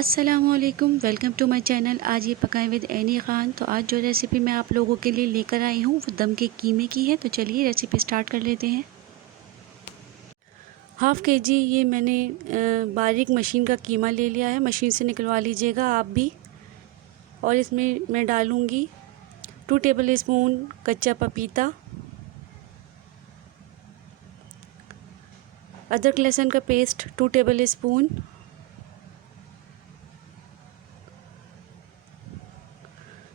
अस्सलामुअलैकुम, welcome to my channel. आज ये पकाएं विद एनी ख़ान। तो आज जो रेसिपी मैं आप लोगों के लिए लेकर आई हूँ वो दम के कीमे की है। तो चलिए रेसिपी स्टार्ट कर लेते हैं। हाफ़ के जी ये मैंने बारीक मशीन का कीमा ले लिया है। मशीन से निकलवा लीजिएगा आप भी। और इसमें मैं डालूँगी 2 टेबल स्पून कच्चा पपीता, अदरक लहसुन का पेस्ट 2 टेबल स्पून,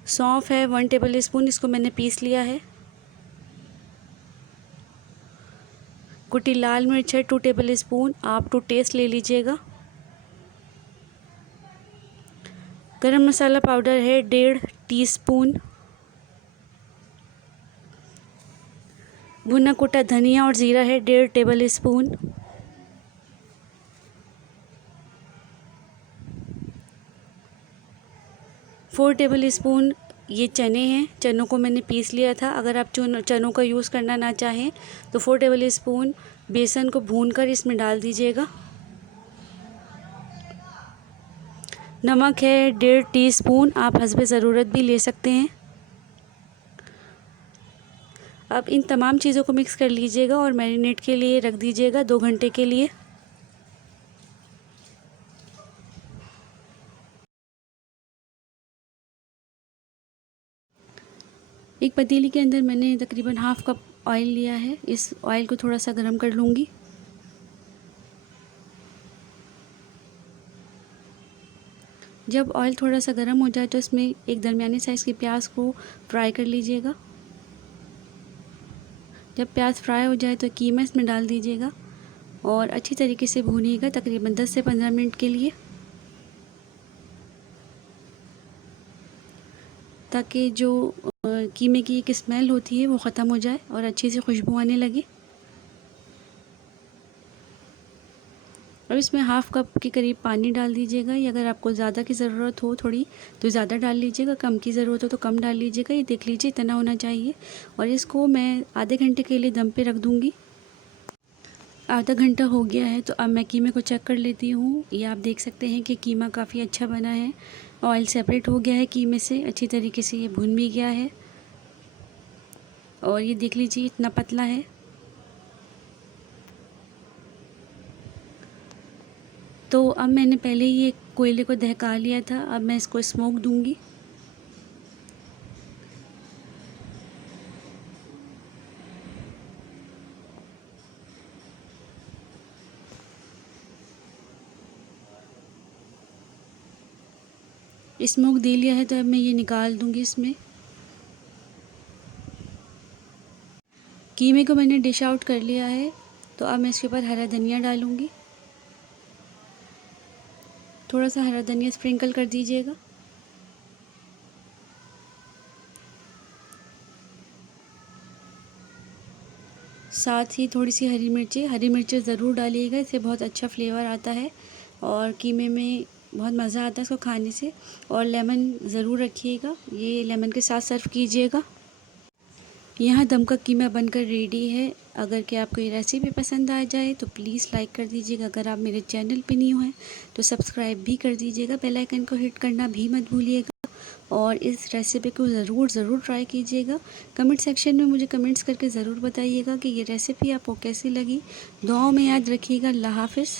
सौंफ है 1 टेबल स्पून, इसको मैंने पीस लिया है। कुटी लाल मिर्च है 2 टेबल स्पून, आप टू टेस्ट ले लीजिएगा। गरम मसाला पाउडर है 1.5 टीस्पून। भुना कुटा धनिया और ज़ीरा है 1.5 table spoon. Four table spoon ये चने हैं, चनों को मैंने पीस लिया था। अगर आप चनों का यूज़ करना ना चाहें तो 4 टेबल स्पून बेसन को भूनकर इसमें डाल दीजिएगा। नमक है 1.5 टीस्पून, आप हस्बे ज़रूरत भी ले सकते हैं। अब इन तमाम चीज़ों को मिक्स कर लीजिएगा और मैरिनेट के लिए रख दीजिएगा 2 घंटे के लिए। एक पतीली के अंदर मैंने तकरीबन हाफ़ कप ऑयल लिया है। इस ऑयल को थोड़ा सा गर्म कर लूँगी। जब ऑयल थोड़ा सा गर्म हो जाए तो इसमें एक दरमियानी साइज़ की प्याज को फ्राई कर लीजिएगा। जब प्याज फ्राई हो जाए तो कीमा इसमें डाल दीजिएगा और अच्छी तरीके से भूनिएगा तकरीबन 10 से 15 मिनट के लिए, ताकि जो कीमे की एक स्मेल होती है वो ख़त्म हो जाए और अच्छी सी खुशबू आने लगे। अब इसमें हाफ़ कप के करीब पानी डाल दीजिएगा। या अगर आपको ज़्यादा की ज़रूरत हो थोड़ी तो ज़्यादा डाल लीजिएगा, कम की ज़रूरत हो तो कम डाल लीजिएगा। ये देख लीजिए इतना होना चाहिए। और इसको मैं आधे घंटे के लिए दम पे रख दूँगी। आधा घंटा हो गया है तो अब मैं कीमे को चेक कर लेती हूँ। ये आप देख सकते हैं कि कीमा काफ़ी अच्छा बना है। ऑयल सेपरेट हो गया है कीमे से, अच्छी तरीके से ये भुन भी गया है। और ये देख लीजिए इतना पतला है। तो अब मैंने पहले ही एक कोयले को दहका लिया था, अब मैं इसको स्मोक दूंगी। स्मोक दे लिया है तो अब मैं ये निकाल दूंगी। इसमें कीमे को मैंने डिश आउट कर लिया है तो अब मैं इसके ऊपर हरा धनिया डालूंगी। थोड़ा सा हरा धनिया स्प्रिंकल कर दीजिएगा। साथ ही थोड़ी सी हरी मिर्चें ज़रूर डालिएगा, इससे बहुत अच्छा फ्लेवर आता है और कीमे में बहुत मज़ा आता है इसको खाने से। और लेमन ज़रूर रखिएगा, ये लेमन के साथ सर्व कीजिएगा। यहाँ दम का कीमा बनकर रेडी है। अगर कि आपको ये रेसिपी पसंद आ जाए तो प्लीज़ लाइक कर दीजिएगा। अगर आप मेरे चैनल पे न्यू हैं तो सब्सक्राइब भी कर दीजिएगा। बेल आइकन को हिट करना भी मत भूलिएगा। और इस रेसिपी को ज़रूर ट्राई कीजिएगा। कमेंट सेक्शन में मुझे कमेंट्स करके ज़रूर बताइएगा कि ये रेसिपी आपको कैसी लगी। दुआओं में याद रखिएगा। अल्लाह हाफ़िज़।